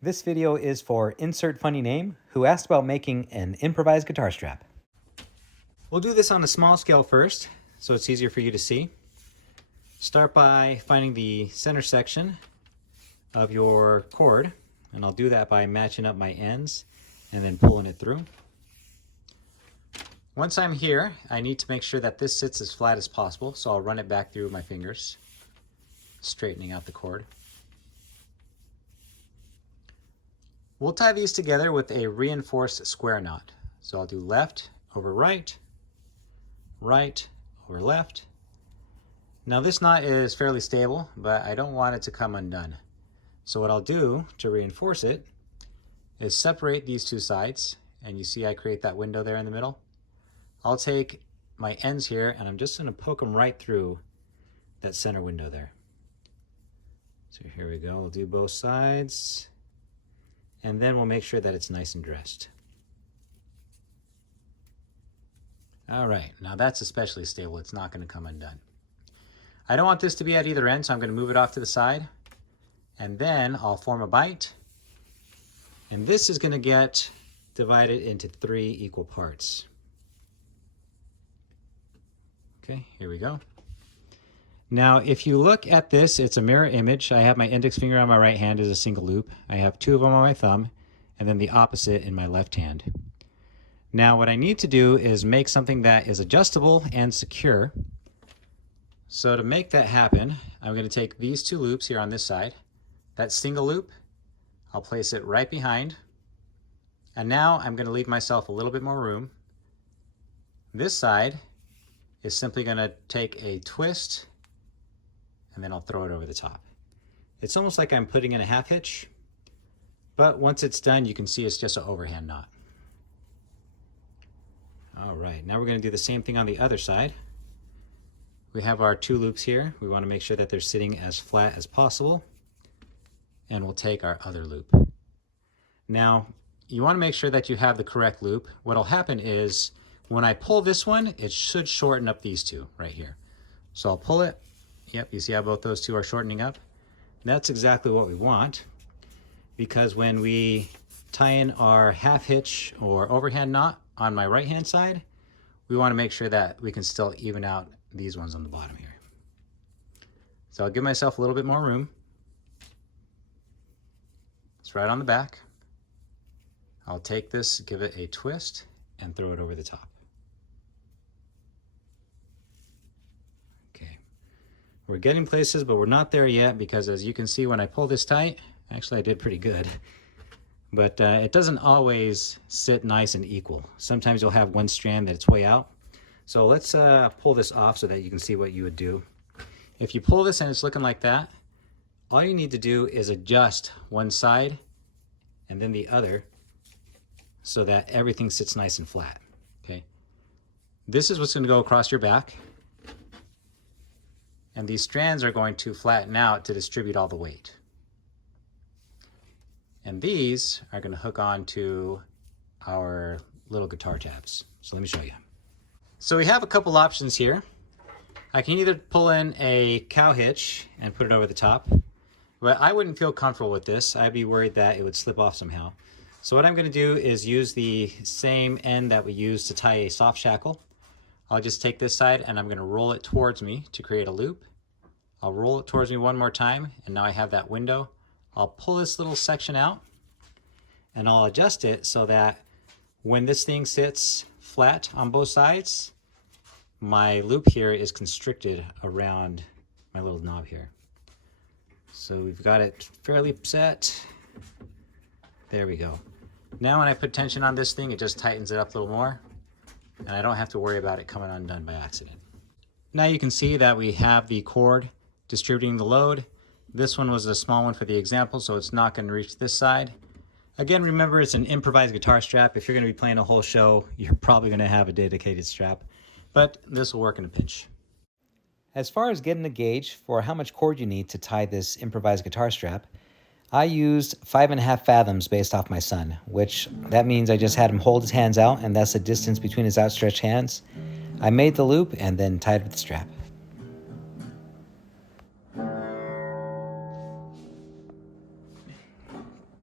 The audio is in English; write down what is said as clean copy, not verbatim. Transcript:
This video is for Insert Funny Name, who asked about making an improvised guitar strap. We'll do this on a small scale first, so it's easier for you to see. Start by finding the center section of your cord, and I'll do that by matching up my ends and then pulling it through. Once I'm here, I need to make sure that this sits as flat as possible, so I'll run it back through my fingers, straightening out the cord. We'll tie these together with a reinforced square knot. So I'll do left over right, right over left. Now this knot is fairly stable, but I don't want it to come undone. So what I'll do to reinforce it is separate these two sides, and you see I create that window there in the middle. I'll take my ends here and I'm just going to poke them right through that center window there. So here we go, we'll do both sides. And then we'll make sure that it's nice and dressed. All right, now that's especially stable. It's not going to come undone. I don't want this to be at either end, so I'm going to move it off to the side. And then I'll form a bite. And this is going to get divided into 3 equal parts. Okay, here we go. Now, if you look at this, it's a mirror image. I have my index finger on my right hand as a single loop. I have 2 of them on my thumb, and then the opposite in my left hand. Now, what I need to do is make something that is adjustable and secure. So to make that happen, I'm going to take these 2 loops here on this side. That single loop, I'll place it right behind. And now I'm going to leave myself a little bit more room. This side is simply going to take a twist, and then I'll throw it over the top. It's almost like I'm putting in a half hitch, but once it's done, you can see it's just an overhand knot. All right, now we're going to do the same thing on the other side. We have our 2 loops here. We want to make sure that they're sitting as flat as possible, and we'll take our other loop. Now, you want to make sure that you have the correct loop. What'll happen is when I pull this one, it should shorten up these 2 right here. So I'll pull it. Yep, you see how both those 2 are shortening up? That's exactly what we want, because when we tie in our half hitch or overhand knot on my right hand side, we want to make sure that we can still even out these ones on the bottom here. So I'll give myself a little bit more room. It's right on the back. I'll take this, give it a twist, and throw it over the top. We're getting places, but we're not there yet, because as you can see, when I pull this tight, actually I did pretty good, but it doesn't always sit nice and equal. Sometimes you'll have one strand that's way out. So let's pull this off so that you can see what you would do. If you pull this and it's looking like that, all you need to do is adjust one side and then the other so that everything sits nice and flat, okay? This is what's going to go across your back. And these strands are going to flatten out to distribute all the weight. And these are going to hook on to our little guitar tabs. So let me show you. So we have a couple options here. I can either pull in a cow hitch and put it over the top, but I wouldn't feel comfortable with this. I'd be worried that it would slip off somehow. So what I'm going to do is use the same end that we use to tie a soft shackle. I'll just take this side and I'm going to roll it towards me to create a loop. I'll roll it towards me one more time, and now I have that window. I'll pull this little section out and I'll adjust it so that when this thing sits flat on both sides, my loop here is constricted around my little knob here. So we've got it fairly set. There we go. Now when I put tension on this thing, it just tightens it up a little more, and I don't have to worry about it coming undone by accident. Now you can see that we have the cord distributing the load. This one was a small one for the example, so it's not going to reach this side. Again, remember, it's an improvised guitar strap. If you're going to be playing a whole show, you're probably going to have a dedicated strap, but this will work in a pinch. As far as getting a gauge for how much cord you need to tie this improvised guitar strap, I used 5.5 fathoms based off my son, which that means I just had him hold his hands out, and that's the distance between his outstretched hands. I made the loop and then tied with the strap.